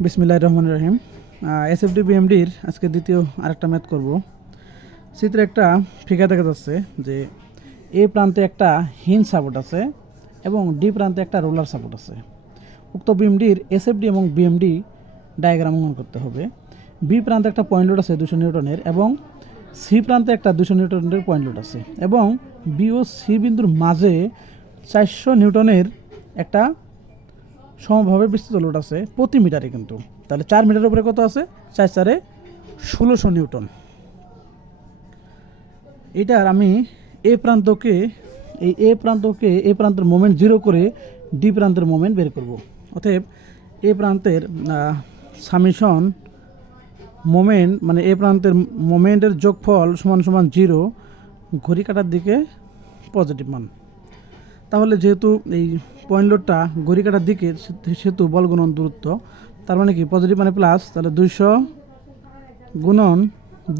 বিসমিল্লাহির রহমানির রহিম। এসএফডি বিএমডির আজকে দ্বিতীয় আরেকটা ম্যাথ করব। চিত্রে একটা ফিগার দেখা যাচ্ছে যে এ প্রান্তে একটা হিঞ্জ সাপোর্ট আছে এবং ডি প্রান্তে একটা রোলার সাপোর্ট আছে। উক্ত বিএমডির এসএফডি এবং বিএমডি ডায়াগ্রাম অঙ্কন করতে হবে। বি প্রান্তে একটা পয়েন্ট লোড আছে 200 নিউটনের এবং সি প্রান্তে একটা 200 নিউটনের পয়েন্ট লোড আছে এবং বি ও সি বিন্দুর মাঝে 400 নিউটনের একটা সমভাবে বিস্তৃত লোড আছে প্রতি মিটারে, কিন্তু তাহলে 4 মিটারের উপরে কত আছে? 4 × 1600 নিউটন। এটার আমি এ প্রান্তের মোমেন্ট 0 করে ডি প্রান্তের মোমেন্ট বের করব। অতএব এ প্রান্তের সামেশন মোমেন্ট মানে এ প্রান্তের মোমেন্টের যোগফল সমান সমান 0, ঘড়ি কাটার দিকে পজিটিভ মান। তাহলে যেহেতু এই পয়েন্ট লোডটা ঘড়ি কাটার দিকে সেহেতু বল গুণন দূরত্ব, তার মানে কি পজিটিভ মানে প্লাস, তাহলে 200 গুণন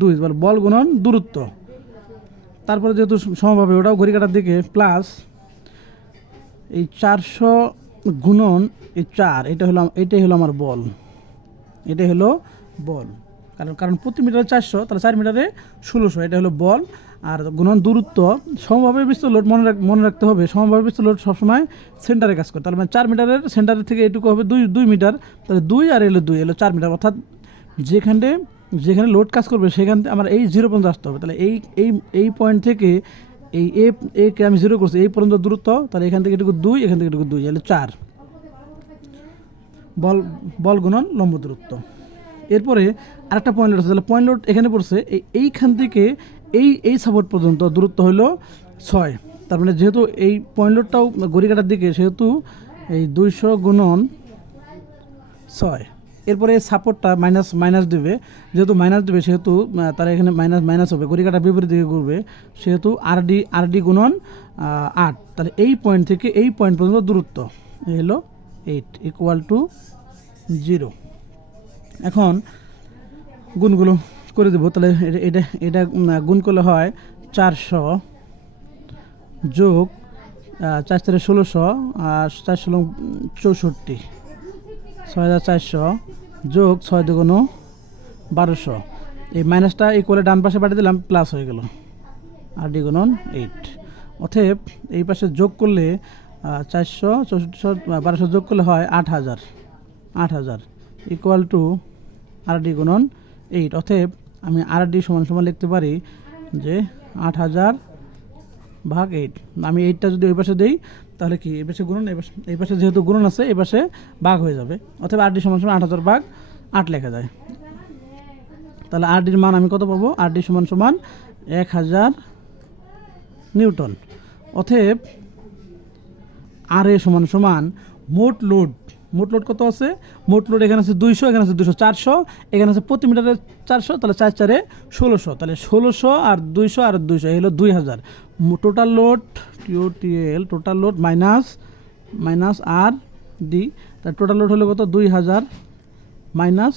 2 বল গুণন দূরত্ব। তারপরে যেহেতু সমভাবে ওটাও ঘড়ি কাটার দিকে প্লাস, এই 400 গুণন এই 4, এটাই হলো আমার বল, এটাই হলো বল। কারণ প্রতি মিটারে 400, তাহলে 4 মিটারে 1600, এটা হলো বল। আর গুণন দূরত্ব, সমভাবে বিস্তৃত লোড মনে রাখতে হবে, সমভাবে বিস্তৃত লোড সবসময় সেন্টারে কাজ করে। তাহলে মানে 4 মিটারের সেন্টারের থেকে এটুকু হবে 2 মিটার, তাহলে 2 আর এলো 2, এলো 4 মিটার। অর্থাৎ যেখানে লোড কাজ করবে সেখান থেকে আমার এই 0 পর্যন্ত আসতে হবে। তাহলে এই পয়েন্ট থেকে এই একে আমি 0 করছি, এই পর্যন্ত দূরত্ব, তাহলে এখান থেকে এটুকু 2, এখান থেকে এটুকু 2, এলো 4 বল গুণন লম্ব দূরত্ব। এরপরে আরেকটা পয়েন্ট লোড আছে, তাহলে পয়েন্ট লোড এখানে পড়ছে, এইখান থেকে এই সাপোর্ট পর্যন্ত দূরত্ব হলো 6। তার মানে যেহেতু এই পয়েন্ট লোডটাও ঘড়ি কাটার দিকে, সেহেতু এই 200 গুণন 6। এরপরে সাপোর্টটা মাইনাস দেবে, যেহেতু মাইনাস দেবে সেহেতু তারা এখানে মাইনাস হবে, ঘড়ি কাটার বিপরীত দিকে ঘুরবে, সেহেতু আরডি গুণন 8। তাহলে এই পয়েন্ট থেকে এই পয়েন্ট পর্যন্ত দূরত্ব হলো 8 = 0। এখন গুণগুলো করে দেবো। তাহলে এটা গুণ করলে হয় 400 যোগ 4 × 1600 আর 4 × 64, 6400 যোগ 6 × 2 = 1200। এই মাইনাসটা ইকুয়ালে ডান পাশে পাঠিয়ে দিলাম, প্লাস হয়ে গেল RD গুণন 8। অতএব এই পাশে যোগ করলে 400 1200 যোগ করলে হয় 8000 = RD গুণন 8। অতএব আমি RD সমান লিখতে পারি যে 8000/8। আমি 8টা যদি ওই পাশে দিই তাহলে কি এই পাশে গুণন, এই পাশে যেহেতু গুণন আছে এই পাশে ভাগ হয়ে যাবে। অতএব RD সমান 8000/8 লেখা যায়। তাহলে RDর মান আমি কত পাবো? RD সমান 1000 নিউটন। অতএব RA সমান মোট লোড কত আছে? মোট লোড এখানে আছে 200, এখানে আছে 200, 400, এখানে আছে প্রতি মিটারে 400, তাহলে 4 × 4 = 1600। তাহলে 1600 আর 200 আর 200 এই হলো 2000। Total load TOTL, total load minus RD, তার টোটাল লোড হলো কত? 2000 মাইনাস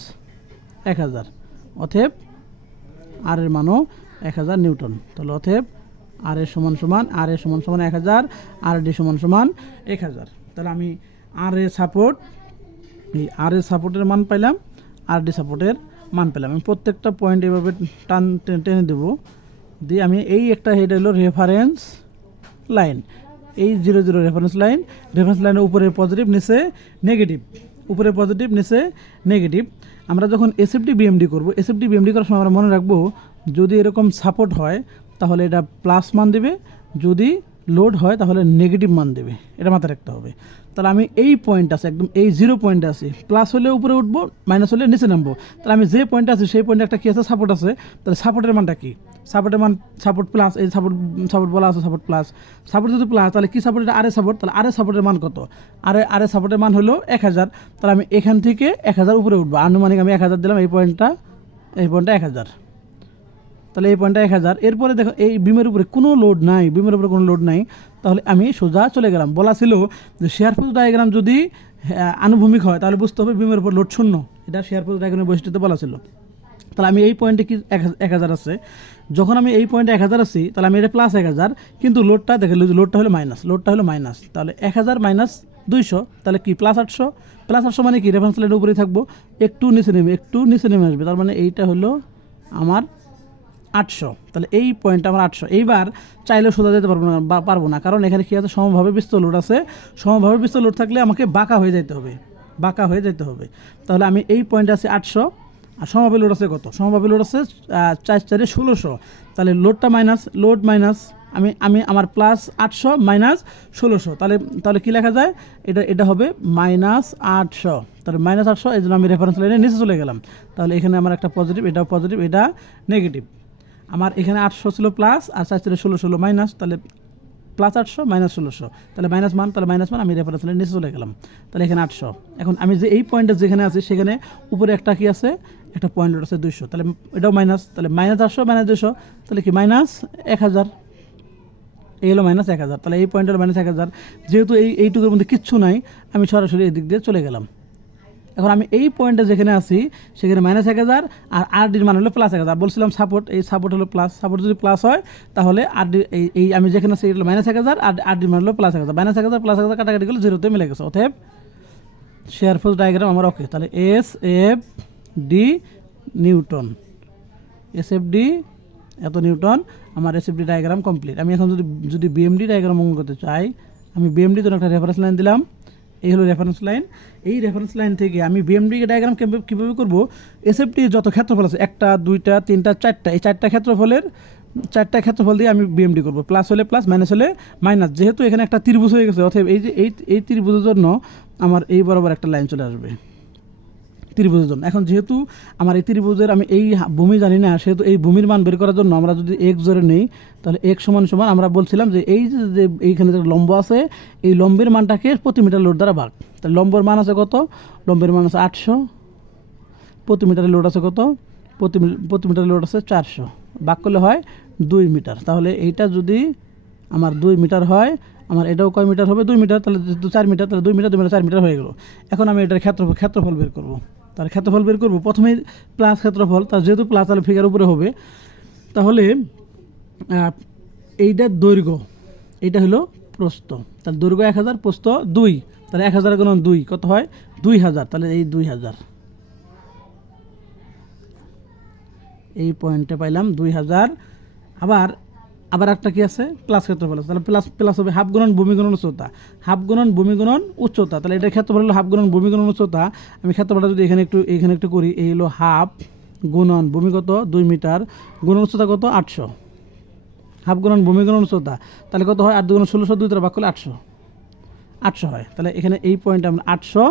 1000। অতএব আর এর মানও 1000 নিউটন। তাহলে অতএব RA সমান 1000, RD সমান 1000। তাহলে আমি RA সাপোর্টের মান পাইলাম, RD সাপোর্টের মান পেলাম। আমি প্রত্যেকটা পয়েন্ট এভাবে টেনে দেবো, দিয়ে আমি একটা হেড হলো রেফারেন্স লাইন, এই 0 রেফারেন্স লাইনের উপরে পজিটিভ, নিচে নেগেটিভ, উপরে পজিটিভ নিচে নেগেটিভ। আমরা যখন এসএফডি বিএমডি করব, এসএফডি বিএমডি করার সময় আমরা মনে রাখবো, যদি এরকম সাপোর্ট হয় তাহলে এটা প্লাস মান দেবে, যদি লোড হয় তাহলে নেগেটিভ মান দেবে, এটা মাথায় রাখতে হবে। তাহলে আমি এই পয়েন্ট আছে, একদম এই 0 পয়েন্টে আছি, প্লাস হলে উপরে উঠবো, মাইনাস হলে নিচে নামবো। তাহলে আমি যে পয়েন্টে আছি সেই পয়েন্টে একটা কী আছে? সাপোর্ট আছে। তাহলে সাপোর্টের মানটা কি? সাপোর্ট প্লাস, এই সাপোর্ট বলা আছে সাপোর্ট প্লাস। সাপোর্ট যদি প্লাস, তাহলে কি সাপোর্ট? এটা RA সাপোর্ট। তাহলে RA সাপোর্টের মান কত? RA সাপোর্টের মান হলো 1000। তাহলে আমি এখান থেকে 1000 উপরে উঠবো, আনুমানিক আমি 1000 দিলাম, এই পয়েন্টটা 1000। তাহলে এই পয়েন্টটা 1000। এরপরে দেখো এই বিমের উপরে কোনো লোড নাই, তাহলে আমি সোজা চলে গেলাম। বলা ছিল যে শেয়ারফোর্স ডায়াগ্রাম যদি আনুভূমিক হয় তাহলে বুঝতে হবে বিমের উপর লোড শূন্য, এটা শেয়ারফোর্স ডায়াগ্রামের বৈশিষ্ট্যতে বলা ছিল। তাহলে আমি এই পয়েন্টে কি 1000 আছে, যখন আমি এই পয়েন্টে 1000 আছি তাহলে আমি এটা প্লাস 1000, কিন্তু লোডটা হলো মাইনাস, তাহলে 1000 - 200, তাহলে কি প্লাস 800, প্লাস 800 মানে কি রেফারেন্স লাইনের উপরেই থাকবো, একটু নিচে নেমে আসবে, তার মানে এইটা হলো আমার 800। তাহলে এই পয়েন্টটা আমার 800। এইবার চাইলেও সোজা যেতে পারবো না, কারণ এখানে কী আছে, সমভাবে বিস্তর লোড আছে। সমভাবে বিস্তর লোড থাকলে আমাকে বাঁকা হয়ে যেতে হবে। তাহলে আমি এই পয়েন্টে আছি 800, আর সমভাবে লোড আছে কত? সমভাবে লোড আছে 4 4 1600। তাহলে লোড মাইনাস আমি আমার প্লাস 800 মাইনাস 1600, তাহলে কী লেখা যায়? এটা হবে -800। তাহলে -800, এই জন্য আমি রেফারেন্স লাইনে নিচে চলে গেলাম। তাহলে এখানে আমার একটা পজিটিভ, এটা নেগেটিভ। আমার এখানে 800 ছিল প্লাস, আর 4 4 16 মাইনাস, তাহলে প্লাস 800 মাইনাস 1600, তাহলে মাইনাস মান, আমি রেফারেন্স লাইনে নিচে চলে গেলাম। তাহলে এখানে 800। এখন আমি যে এই পয়েন্টে যেখানে আছি সেখানে উপরে একটা কি আছে, একটা পয়েন্ট লোড আছে 200, তাহলে এটাও মাইনাস, তাহলে -800 - 200, তাহলে কি -1000। এই হলো -1000। তাহলে এই পয়েন্ট হলো -1000। যেহেতু এইটুকুর মধ্যে কিচ্ছু নাই, আমি সরাসরি এই দিক দিয়ে চলে গেলাম। এখন আমি এই পয়েন্টে যেখানে আছি সেখানে -1000, আর আরডির মান হলো +1000। বলছিলাম সাপোর্ট, এই সাপোর্ট হলো প্লাস, সাপোর্ট যদি প্লাস হয় তাহলে আরডি এই আমি যেখানে আছি এটা হলো -1000, আর আরডির মান হলো +1000। -1000 +1000 কাটাকাটি করলে 0-তে মিলে গেছে। অতএব শেয়ার ফোর্স ডায়াগ্রাম আমার ওকে। তাহলে SFD নিউটন, SFD এত নিউটন, আমার SFD ডায়াগ্রাম কমপ্লিট। আমি এখন যদি BMD ডায়াগ্রাম অঙ্কন করতে চাই, আমি BMD জন্য একটা রেফারেন্স লাইন দিলাম। এই হলো রেফারেন্স লাইন। এই রেফারেন্স লাইন থেকে আমি BMD ডায়াগ্রাম কীভাবে করবো? SFD যত ক্ষেত্রফল আছে, 1টা 2টা 3টা 4টা, এই 4টা ক্ষেত্রফল দিয়ে আমি BMD করবো। প্লাস হলে প্লাস, মাইনাস হলে মাইনাস। যেহেতু এখানে একটা ত্রিভুজ হয়ে গেছে, অতএব এই ত্রিভুজের জন্য আমার এই বরাবর একটা লাইন চলে আসবে ত্রিভুজের জন্য। এখন যেহেতু আমার এই ত্রিভুজের আমি এই ভূমি জানি না, সেহেতু এই ভূমির মান বের করার জন্য আমরা যদি x ধরে নেই, তাহলে x সমান আমরা বলছিলাম যে যে এইখানে যে লম্ব আছে, এই লম্বের মানটাকে প্রতি মিটার লোড দ্বারা ভাগ। তাহলে লম্বের মান আছে কত? লম্বের মান আছে 800। প্রতি মিটারের লোড আছে কত? প্রতি মিটারের লোড আছে 400। ভাগ করলে হয় 2 মিটার। তাহলে এইটা যদি আমার 2 মিটার হয়, আমার এটাও কয় মিটার হবে? 2 মিটার। তাহলে 4 মিটার, তাহলে 2 মিটার 4 মিটার হয়ে গেল। এখন আমি এটার ক্ষেত্রফল বের করবো। তার ক্ষেত্রফল বের করবো প্রথমেই প্লাস ক্ষেত্রফল, তার যেহেতু প্লাস তাহলে ফিগার উপরে হবে। তাহলে এইটার দৈর্ঘ্য, এইটা হলো প্রস্থ। তাহলে দৈর্ঘ্য 1000, প্রস্থ 2, তাহলে 1000 গুণন 2 কত হয়? 2000। তাহলে এই 2000, এই পয়েন্টে পাইলাম 2000। আবার একটা কি আছে? প্লাস ক্ষেত্রফল আছে। তাহলে প্লাস হবে হাফ গুণন ভূমি গুণন উচ্চতা, হাফ গুণন ভূমি গুণন উচ্চতা। তাহলে এটার ক্ষেত্রফল হলো হাফ গুণন ভূমি গুণন উচ্চতা। আমি ক্ষেত্রফলটা যদি এখানে একটু করি, এই হলো হাফ গুণন ভূমি কত? 2 মিটার, গুণন উচ্চতা কত? 800। হাফ গুণন ভূমি গুণন উচ্চতা, তাহলে কত হয়? 8 গুণন 1600, 2 দ্বারা ভাগ করলে 800 হয়। তাহলে এখানে এই পয়েন্টে আমরা 800,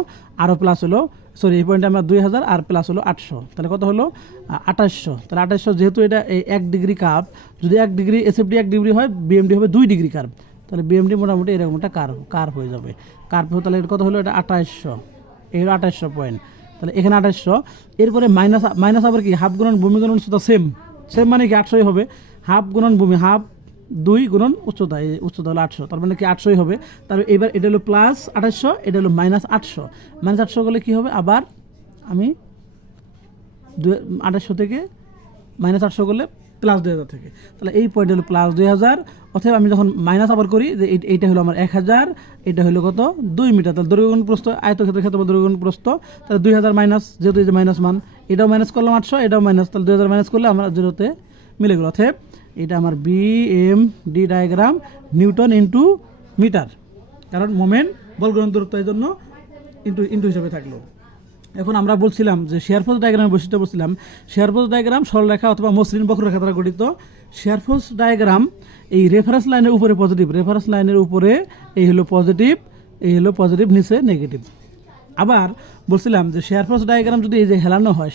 আরও প্লাস হলো, সরি, এই পয়েন্টে আমরা 2000 আর প্লাস হলো 800, তাহলে কত হলো? 2800। তাহলে 2800, যেহেতু এটা এই 1 ডিগ্রি কার্ভ, যদি 1 ডিগ্রি SFD 1 ডিগ্রি হয়, BMD হবে 2 ডিগ্রি কার্ভ। তাহলে BMD মোটামুটি এরকম একটা কার্ভ হয়ে যাবে। তাহলে এটা কত হলো? এটা 2800, এই হলো 2800 পয়েন্ট। তাহলে এখানে 2800। এরপরে মাইনাস আবার কি? হাফ গুণন ভূমি গুণন উচ্চতা সেম মানে কি 800 হবে। হাফ গুণন ভূমি, হাফ 2 গুণন উচ্চতা, এই উচ্চতা হলো 800, তার মানে কি 800 হবে। তারপরে এবার এটা হলো প্লাস 2800, এটা হলো -800। -800 করলে কী হবে? আবার আমি 2800 থেকে -800 করলে প্লাস 2000 থেকে, তাহলে এই পয়েন্ট হলো প্লাস 2000। অথবা আমি যখন মাইনাস আবার করি, যে এইটা হলো আমার 1000, এটা হলো কত? 2 মিটার। তাহলে দৈর্ঘ্য গুণ প্রস্থ, ক্ষেত্রফল দৈর্ঘ্য গুণ প্রস্থ, তাহলে 2000 মাইনাস, যেহেতু এই যে মাইনাস মান, এটাও মাইনাস করলাম 800, এটাও মাইনাস, তাহলে 2000 মাইনাস করলে আমরা 0-তে মিলে গেল। অতএব এটা আমার BMD diagram newton into metre, কারণ মোমেন্ট বল গ্রহণ দূরত্ব, এই জন্য ইন্টু হিসাবে থাকলো। এখন আমরা বলছিলাম যে শেয়ার ফোর্স ডায়াগ্রামের বৈশিষ্ট্য বলছিলাম। শেয়ার ফোর্স ডায়াগ্রাম সরলরেখা অথবা মসৃণ বক্ররেখা দ্বারা গঠিত। শেয়ার ফোর্স ডায়াগ্রাম এই রেফারেন্স লাইনের উপরে পজিটিভ, রেফারেন্স লাইনের উপরে এই হলো পজিটিভ, নিচে নেগেটিভ। আবার বলছিলাম যে শেয়ার ফোর্স ডায়াগ্রাম যদি এই যে হেলানো হয়,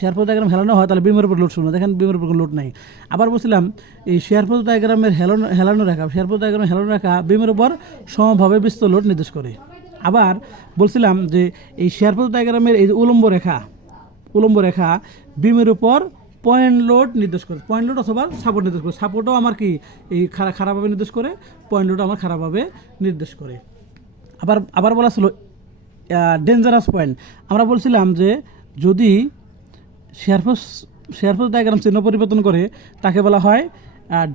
তাহলে বিমের উপর লোড শূন্য, দেখেন বিমের উপর লোড নাই। আবার বলছিলাম এই শেয়ার ফোর্স ডায়াগ্রামের হেলানো রেখা বিমের উপর সমভাবে বিস্তর লোড নির্দেশ করে। আবার বলছিলাম যে এই শেয়ার ফোর্স ডায়াগ্রামের এই যে উলম্ব রেখা বিমের উপর পয়েন্ট লোড নির্দেশ করে, পয়েন্ট লোড অথবা সাপোর্ট নির্দেশ করে। সাপোর্টও আমার কি এই খারাপভাবে নির্দেশ করে, পয়েন্ট লোডও আমার খারাপভাবে নির্দেশ করে। আবার বলা ছিল ডেঞ্জারাস পয়েন্ট। আমরা বলছিলাম যে যদি শেয়ার ফোর্স ডায়াগ্রাম চিহ্ন পরিবর্তন করে, তাকে বলা হয়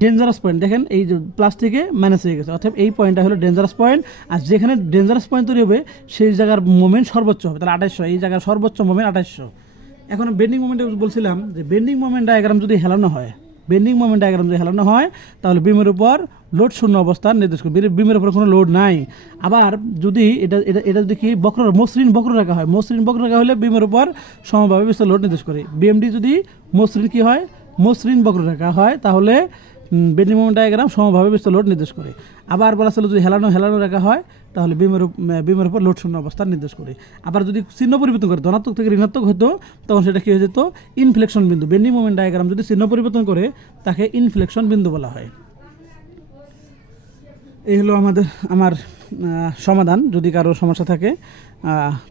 ডেঞ্জারাস পয়েন্ট, দেখেন এই যে প্লাস থেকে মাইনাস হয়ে গেছে, অর্থাৎ এই পয়েন্টটা হলো ডেঞ্জারাস পয়েন্ট। আর যেখানে ডেঞ্জারাস পয়েন্ট তৈরি হবে সেই জায়গার মোমেন্ট সর্বোচ্চ হবে, তাহলে 2800, এই জায়গার সর্বোচ্চ মোমেন্ট 2800। এখন বেন্ডিং মোমেন্টে বলছিলাম যে বেন্ডিং মোমেন্ট ডায়াগ্রাম যদি হেলানো হয়, বেন্ডিং মোমেন্ট ডায়াগ্রাম যদি হেলানো হয় তাহলে বিমের উপর লোড শূন্য অবস্থান নির্দেশ করবে, বিমের উপর কোনো লোড নাই। আবার যদি এটা এটা এটা যদি কি মসৃণ বক্ররেখা হয়, মসৃণ বক্ররেখা হলে বিমের উপর সমভাবে বিস্তার লোড নির্দেশ করে। বিএমডি যদি মসৃণ কি হয়, মসৃণ বক্ররেখা হয়, তাহলে বেন্ডিং মোমেন্ট ডায়াগ্রাম সমভাবে বিস্তার লোড নির্দেশ করে। আবার বলা ছিল যদি হেলানো রেখা হয় তাহলে বিমের উপর লোড শূন্য অবস্থান নির্দেশ করে। আবার যদি চিহ্ন পরিবর্তন করে ধনাত্মক থেকে ঋণাত্মক হতো তখন সেটা কী হয়ে যেত, ইনফ্লেকশন বিন্দু। বেন্ডিং মোমেন্ট ডায়াগ্রাম যদি চিহ্ন পরিবর্তন করে তাকে ইনফ্লেকশন বিন্দু বলা হয়। এই হলো আমার সমাধান। যদি কারো সমস্যা থাকে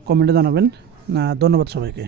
কমেন্টে জানাবেন। ধন্যবাদ সবাইকে।